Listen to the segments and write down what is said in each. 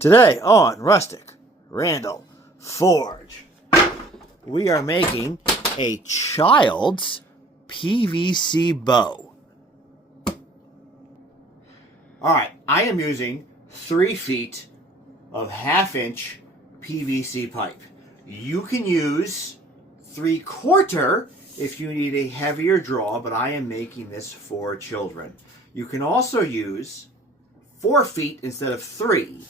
Today on Rustic Randall Forge, we are making a child's PVC bow. Alright, I am using 3 feet of 1/2-inch PVC pipe. You can use 3/4 if you need a heavier draw, but I am making this for children. You can also use 4 feet instead of 3.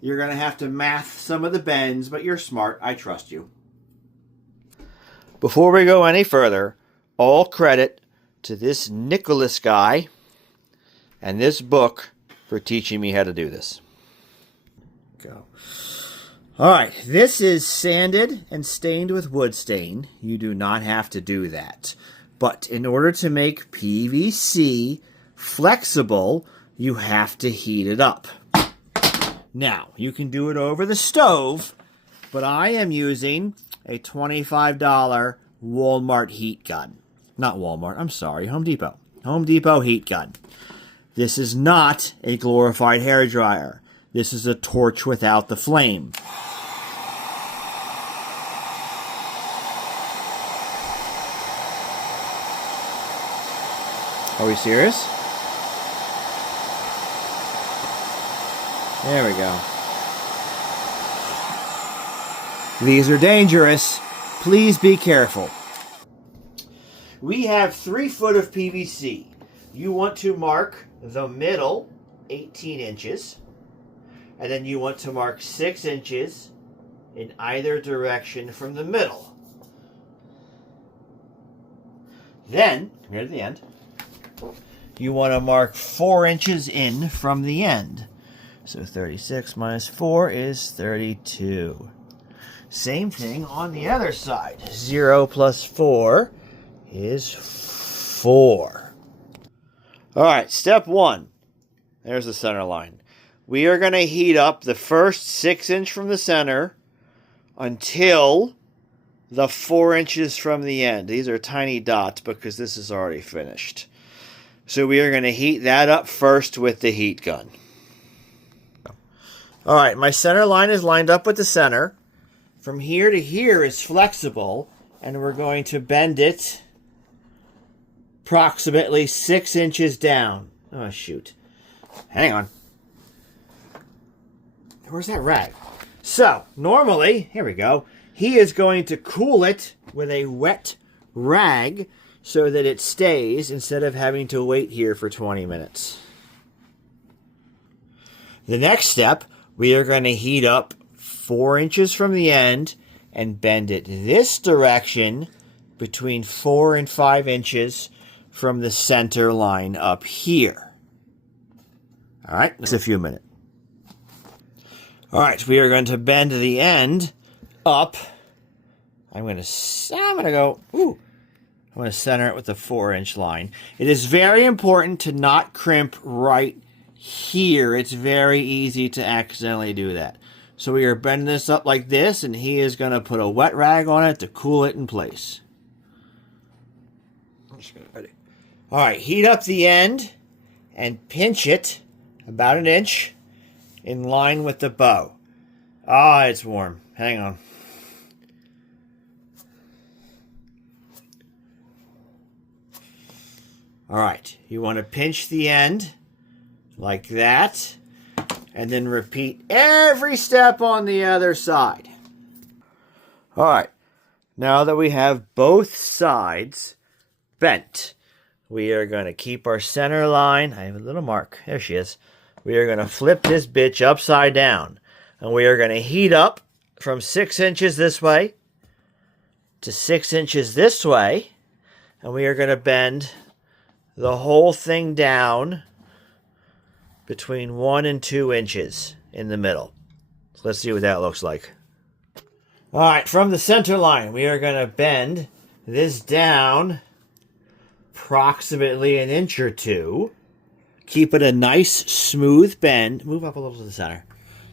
You're going to have to math some of the bends, but you're smart. I trust you. Before we go any further, all credit to this Nicholas guy and this book for teaching me how to do this. Go. All right, this is sanded and stained with wood stain. You do not have to do that. But in order to make PVC flexible, you have to heat it up. Now, you can do it over the stove, but I am using a $25 Walmart heat gun. Not Walmart, I'm sorry, Home Depot. Home Depot heat gun. This is not a glorified hairdryer. This is a torch without the flame. Are we serious? There we go. These are dangerous. Please be careful. We have 3 foot of PVC. You want to mark the middle 18 inches. And then you want to mark 6 inches in either direction from the middle. Then, here at the end, you want to mark 4 inches in from the end. So 36 minus 4 is 32. Same thing on the other side. 0 plus 4 is 4. All right, step 1. There's the center line. We are going to heat up the first 6 inch from the center until the 4 inches from the end. These are tiny dots because this is already finished. So we are going to heat that up first with the heat gun. All right, my center line is lined up with the center. From here to here is flexible, and we're going to bend it approximately 6 inches down. Oh, shoot. Hang on. Where's that rag? So, normally, here we go, he is going to cool it with a wet rag so that it stays instead of having to wait here for 20 minutes. The next step, we are going to heat up 4 inches from the end and bend it this direction between 4 and 5 inches from the center line up here. All right, just a few minutes. All right, we are going to bend the end up. I'm going to center it with the 4-inch line. It is very important to not crimp right here. It's very easy to accidentally do that. So we are bending this up like this, and he is going to put a wet rag on it to cool it in place. All right, heat up the end and pinch it about 1 inch in line with the bow. Ah, it's warm. Hang on. All right, you want to pinch the end like that, and then repeat every step on the other side. All right, now that we have both sides bent, we are going to keep our center line. I have a little mark. There she is. We are going to flip this bitch upside down, and we are going to heat up from 6 inches this way to 6 inches this way, and we are going to bend the whole thing down between 1 and 2 inches in the middle. So let's see what that looks like. All right, from the center line, we are going to bend this down approximately 1 inch or 2. Keep it a nice smooth bend. Move up a little to the center.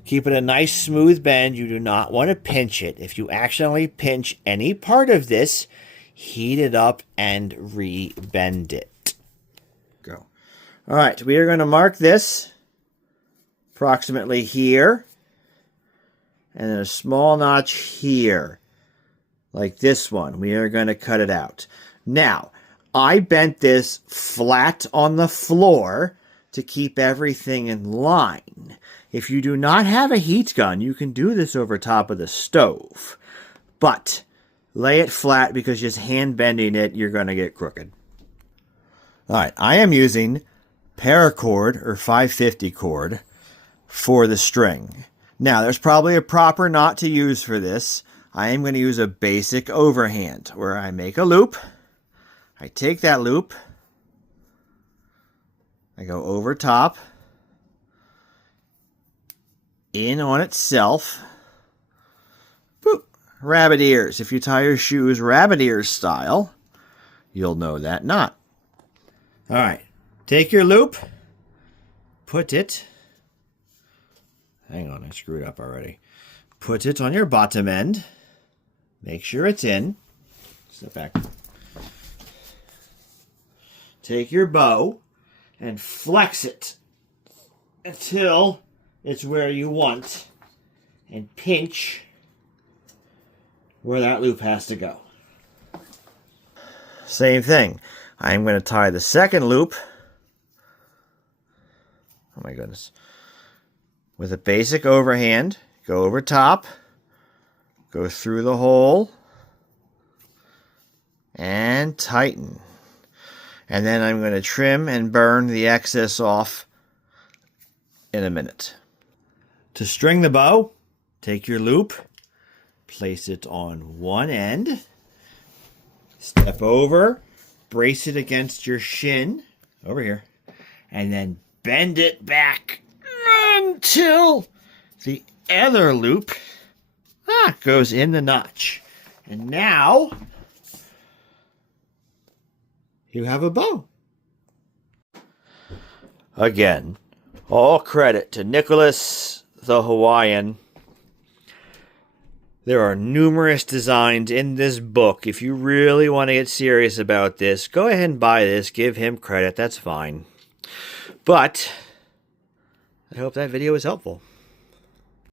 Keep it a nice smooth bend. You do not want to pinch it. If you accidentally pinch any part of this, heat it up and re-bend it. Go. All right, we are going to mark this approximately here and then a small notch here, like this one. We are going to cut it out. Now, I bent this flat on the floor to keep everything in line. If you do not have a heat gun, you can do this over top of the stove. But lay it flat, because just hand bending it, you're going to get crooked. Alright, I am using paracord or 550 cord for the string. Now, there's probably a proper knot to use for this. I am going to use a basic overhand where I make a loop. I take that loop. I go over top. In on itself. Boop. Rabbit ears. If you tie your shoes rabbit ears style, you'll know that knot. Alright. Take your loop. Put it. Hang on, I screwed up already. Put it on your bottom end. Make sure it's in. Step back. Take your bow and flex it until it's where you want, and pinch where that loop has to go. Same thing. I'm going to tie the second loop. Oh my goodness. With a basic overhand, go over top, go through the hole, and tighten. And then I'm going to trim and burn the excess off in a minute. To string the bow, take your loop, place it on one end, step over, brace it against your shin, over here, and then bend it back until the other loop goes in the notch. And now you have a bow. Again, all credit to Nicholas the Hawaiian. There are numerous designs in this book. If you really want to get serious about this, go ahead and buy this. Give him credit. That's fine. But I hope that video was helpful.